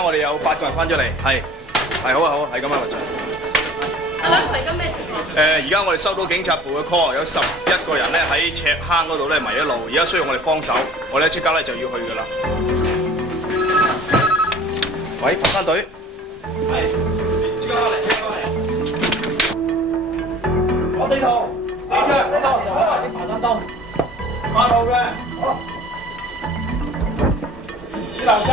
家我哋有8個人翻咗嚟，係好啊好啊，係咁啊，律長。阿梁 Sir，而家咩情況？而家我哋收到警察部嘅 call， 有11個人咧喺赤坑嗰度咧迷咗路，而家需要我哋幫手，我哋即刻咧就要去㗎啦。喂，爬山隊，係，即刻嚟，即刻嚟。攞地圖，四張，開啲爬山燈，馬路嘅，好。指南針。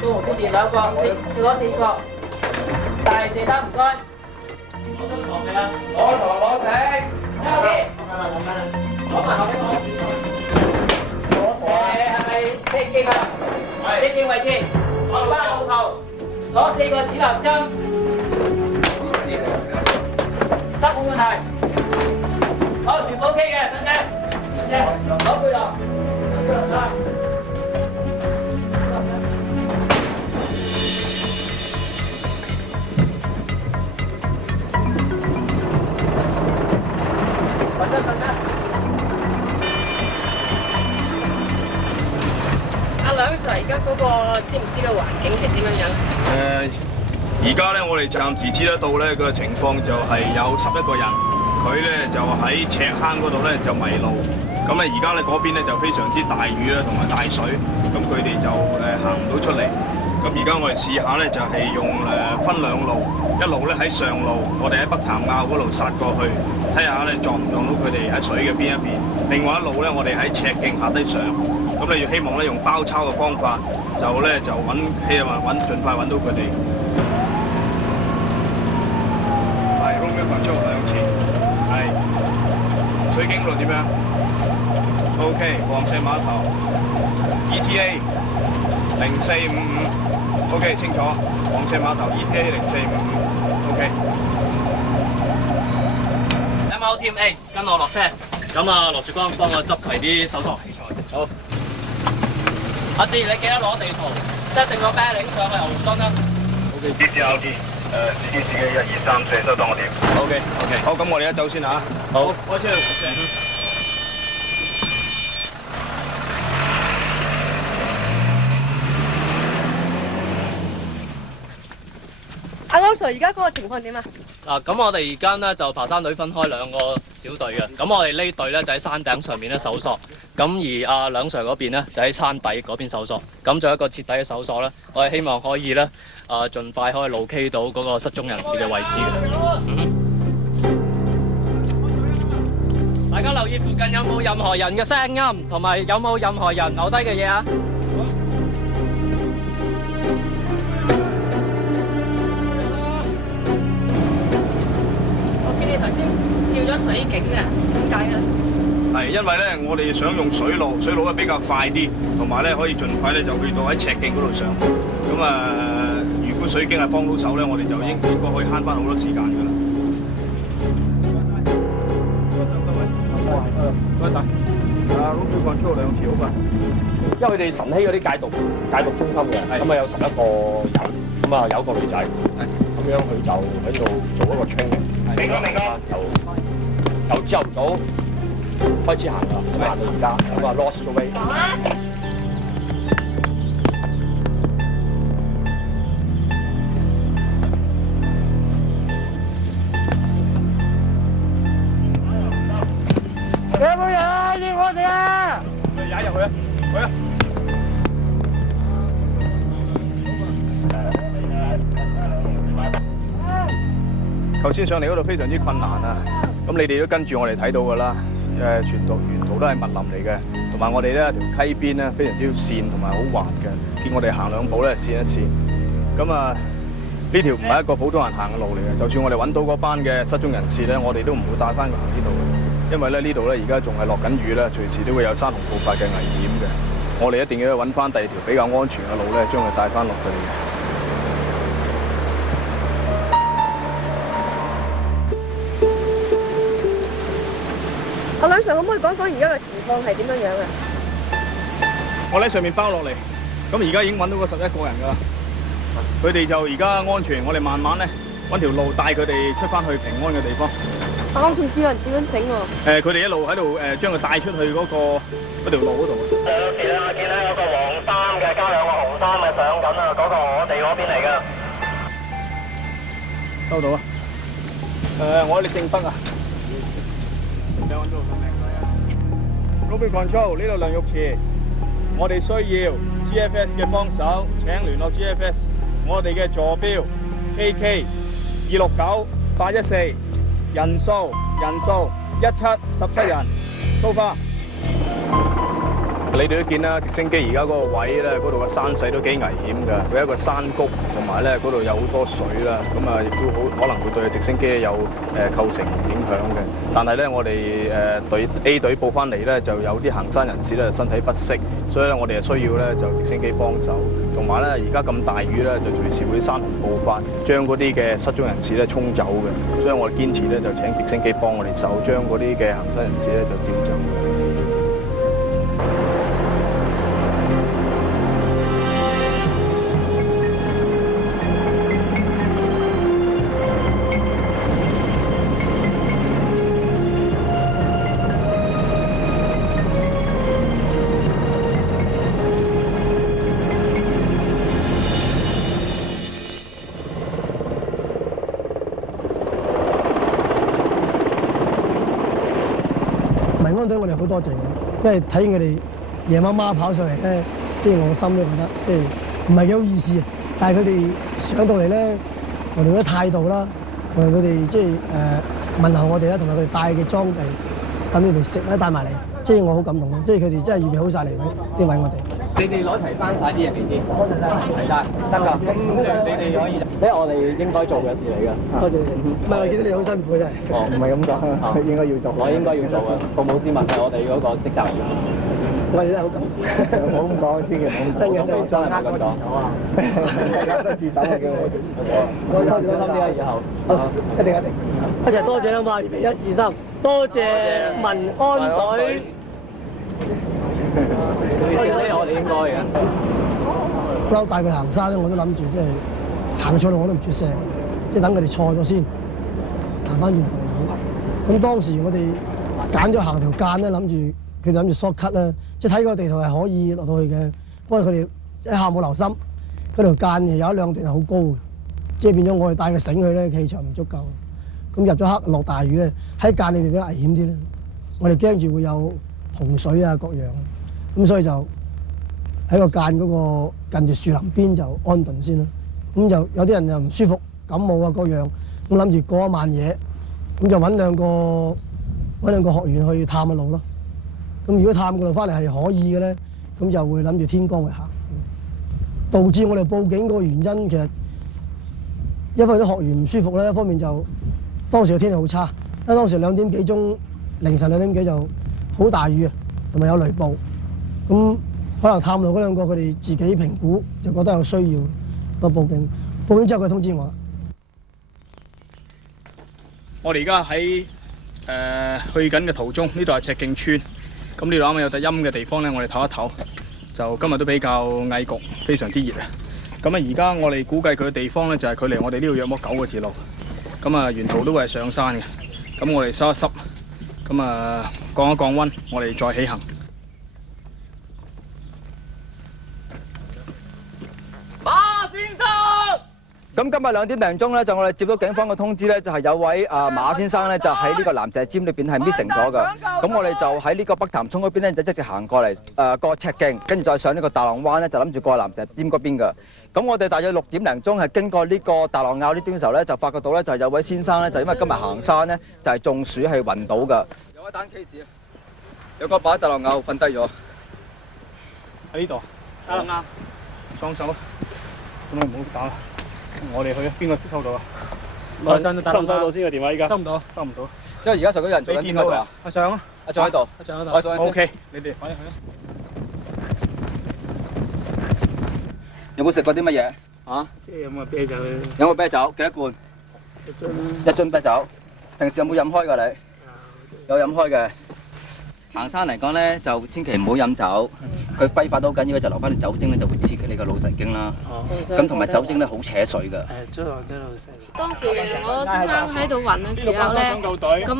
到紅燒店2個，攞4個，大蛇單唔該。攞張床未啊？攞床攞繩，喺後邊。攞埋後邊攞。係咪車經啊？係。車經位置，翻後頭，攞4個指南針。得冇問題。攞全部 OK 嘅，細姐。攞背囊。阿梁 Sir， 而家嗰個知唔知個環境係點樣樣？而家咧我哋暫時知得到咧個情況就係有11個人，佢咧就喺赤坑嗰度咧就迷路，咁咧而家咧嗰邊咧就非常之大雨啦同埋大水，咁佢哋就行唔到出嚟。咁而家我哋試下咧就係用分2路，一路咧喺上路，我哋喺北潭坳嗰度殺過去，睇下咧撞唔撞到佢哋喺水嘅邊一邊。另外一路咧我哋喺赤徑下低上，咁你要希望咧用包抄嘅方法，就盡快揾到佢哋。係 Romeo Control 2次，係水警嗰度點樣 ？OK， 黃石碼頭 ETA 0455，OK 清楚。黃石碼頭 ETA 0455，OK。MO Team A， 跟我落車。咁啊，羅曙光幫我執齊啲搜索器材。好。阿志，你記得攞地圖 ，set 定個 bearing 上去牛津啦。OK。CDC 嘅123，收到我哋。OK。好，咁我哋一走先嚇。好，開車。阿梁 Sir， 而家嗰個情況點啊？嗱，咁我哋而家咧就爬山隊分開2個小隊嘅，咁我哋呢隊咧就喺山頂上面咧搜索，咁而阿梁 Sir 嗰邊咧就喺山底嗰邊搜索，咁做一個徹底嘅搜索咧，我哋希望可以咧盡快可以locate到嗰個失蹤人士嘅位置嘅。大家留意附近有冇任何人嘅聲音，同埋有冇任何人留低嘅嘢啊？你頭先叫咗水警嘅，點解嘅？係因為咧，我哋想用水路咧比較快啲，同埋咧可以盡快咧就去到喺赤徑嗰度上。咁如果水警係幫到手咧，我哋就應該可以慳翻好多時間㗎啦。唔該晒。Romeo Control 2次好嘛？因為佢哋晨曦嗰啲解毒中心嘅，咁啊有11個人，咁啊有一個女仔，咁樣佢就喺度做一個 training。明哥，由朝頭早開始行啦，咁行到而家，咁啊 lost the way。有冇人要我哋啊？踩入去啊！去啊！頭先上嚟嗰度非常之困難啊！咁你哋都跟住我哋睇到㗎啦，沿途都係密林嚟嘅，同埋我哋咧條溪邊咧非常之跣同埋好滑嘅，見我哋行2步咧跣一跣。咁呢條唔係一個普通人行嘅路嚟嘅，就算我哋揾到嗰班嘅失蹤人士咧，我哋都唔會帶翻佢行呢度嘅，因為咧呢度咧而家仲係落緊雨啦，隨時都會有山洪暴發嘅危險嘅。我哋一定要揾翻第2條比較安全嘅路咧，將佢帶翻落佢哋嘅。阿梁 Sir， 可唔可以講講而家嘅情況係點樣樣啊？我喺上面包落嚟，咁而家已經揾到嗰11個人㗎啦。佢哋就而家安全，我哋慢慢咧揾條路帶佢哋出翻去平安嘅地方。但我仲知有人點樣整喎。佢哋一路喺度將佢帶出去嗰條路嗰度。見咧有個黃衫嘅加兩個紅衫嘅上緊啊，嗰個我哋嗰邊嚟㗎。收到啊！我哋正北啊。你揾到個名佢啊 ？Global Control 呢度梁玉池，我哋需要 GFS 嘅幫手，請聯絡 GFS。我哋嘅座標 KK 269814，人數1717人，蘇花。你哋都見啦，直升機而家嗰個位咧，嗰度嘅山勢都幾危險㗎。佢一個山谷，同埋咧嗰度有好多水啦，咁啊亦都好可能會對直升機有構成影響嘅。但係咧，我哋隊 A 隊報翻嚟咧，就有啲行山人士咧身體不適，所以咧我哋係需要咧就直升機幫手，同埋咧而家咁大雨咧，就隨時會山洪暴發，將嗰啲嘅失蹤人士咧沖走嘅。所以我哋堅持咧就請直升機幫我哋手，將嗰啲嘅行山人士咧就調走。民安隊我哋好多謝嘅，因為睇佢哋夜媽媽跑上嚟咧，即係我心都覺得即係唔係幾好意思啊！但係佢哋上到嚟咧，我哋嗰啲態度啦，我哋佢哋即係問候我哋啦，同埋佢哋帶嘅裝備，甚至乎食咧帶埋嚟，即係我好感動咯！即係佢哋真係預備好晒嚟啲位我哋。你哋攞齊翻晒啲嘢嚟先，攞齊晒，齊晒，得㗎。咁你哋可以，即係我哋應該做嘅事嚟㗎。多謝你哋，唔係我見到你好辛苦真係。哦，唔係咁講，應該要做。我應該要做嘅，服務市民係我哋嗰個職責嚟嘅。我哋真係好感動。唔好咁講，千祈唔好咁講。真嘅真係真係唔係咁講。得自首啊！叫我。小心啲啊！以後。好，一定一定。一齊多謝啦嘛！預備1、2、3，多謝民安隊。呢我哋應該嘅。不嬲帶佢行山咧，我都諗住即係行錯路我都唔出聲，即係等佢哋錯咗先，行翻轉頭嚟好。咁當時我哋揀咗行條間咧，佢哋諗住 short cut 啦，即係睇個地圖係可以落到去嘅。不過佢哋一下冇留心，嗰條間有一兩段係好高嘅，即係變咗我哋帶個繩去咧，氣場唔足夠。咁入咗黑落大雨咧，喺間裏面比較危險啲咧。我哋驚住會有洪水啊各樣。咁所以就喺個間嗰個近住樹林邊就安頓先啦。咁就有啲人又唔舒服、感冒啊各樣，咁諗住過一晚夜，咁就揾兩個學員去探個路咯。咁如果探個路翻嚟係可以嘅咧，咁就會諗住天光去行。導致我哋報警嗰個原因其實一方面啲學員唔舒服咧，一方面就當時嘅天氣好差，因為當時2點幾鐘，凌晨2點幾就好大雨啊，同埋有雷暴。咁可能探路嗰兩個佢哋自己評估就覺得有需要，都報警。報警之後佢通知我。我哋而家喺去緊嘅途中，呢度係赤徑村。咁呢度啱啱有笪陰嘅地方咧，我哋唞一唞。就今日都比較翳焗，非常之熱啊！咁啊，而家我哋估計佢嘅地方咧，就係距離我哋呢度約莫9個字路。咁啊，沿途都會係上山嘅。咁我哋收一濕，咁啊降一降溫，我哋再起行。馬先生，咁今日2點零鐘咧，就我哋接到警方嘅通知咧，就係有位馬先生咧，就喺呢個南石尖裏邊係 missing 咗㗎。咁我哋就喺呢個北潭涌嗰邊咧，就一直行過嚟過赤徑，跟住再上呢個大浪灣咧，就諗住過南石尖嗰邊㗎。咁我哋大約6點零鐘係經過呢個大浪坳呢邊嘅時候咧，就發覺到咧就係有位先生咧，就因為今日行山咧，就係中暑係暈倒㗎。有一單 case 啊，有個擺喺大浪坳瞓低咗。喺呢度，啱，雙手，咁啊唔好打啦。我哋去啊，邊個收到啊？收唔收到先個電話？依家收唔到，收唔到。即係而家上嗰人做緊邊個啊？阿尚啊，阿尚喺度，阿尚喺度。我上去先。OK，你哋快啲去啊！有冇食過啲乜嘢？啊？有冇啤酒？有冇啤酒？幾多罐？一樽啤酒。平時有冇飲開㗎你？有飲開嘅。行山嚟講咧，就千祈唔好飲酒。佢揮發都好緊要，就留翻啲酒精咧，就會刺激你個腦神經啦。咁同埋酒精咧好扯水㗎。當時我先生喺度暈嘅時候咧，咁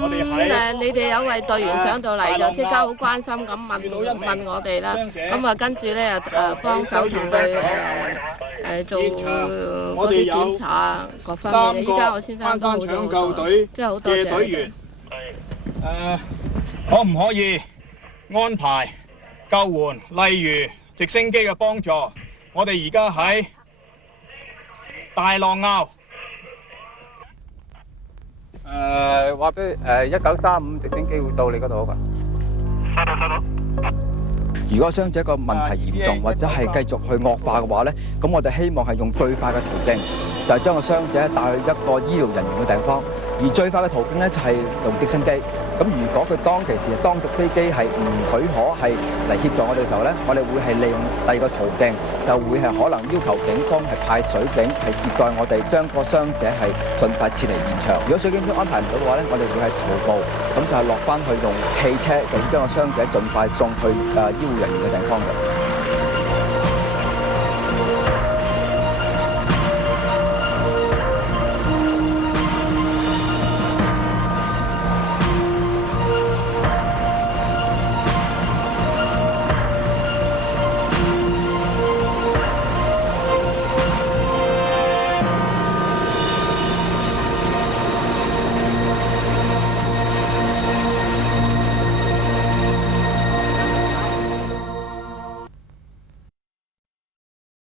你哋有位隊員上到嚟就即刻好關心咁問我哋啦，咁啊跟住咧又幫手同佢做嗰啲檢查啊各方面。依家我先生都好咗好多，真係好多謝隊員。可唔可以安排救援，例如直升機嘅幫助？我哋而家喺大浪坳。話俾1935直升機會到你嗰度啊！如果傷者個問題嚴重或者係繼續去惡化嘅話咧，咁我哋希望係用最快嘅途徑，就係將個傷者帶去一個醫療人員嘅地方。而最快嘅途徑咧就係用直升機。咁如果佢當其時當值飛機係唔許可係嚟協助我哋嘅時候咧，我哋會係利用第二個途徑，就會係可能要求警方係派水警係接載我哋，將個傷者係盡快撤離現場。如果水警都安排唔到嘅話咧，我哋會係徒步，咁就係落翻去用汽車，就將個傷者盡快送去醫護人員嘅地方嘅。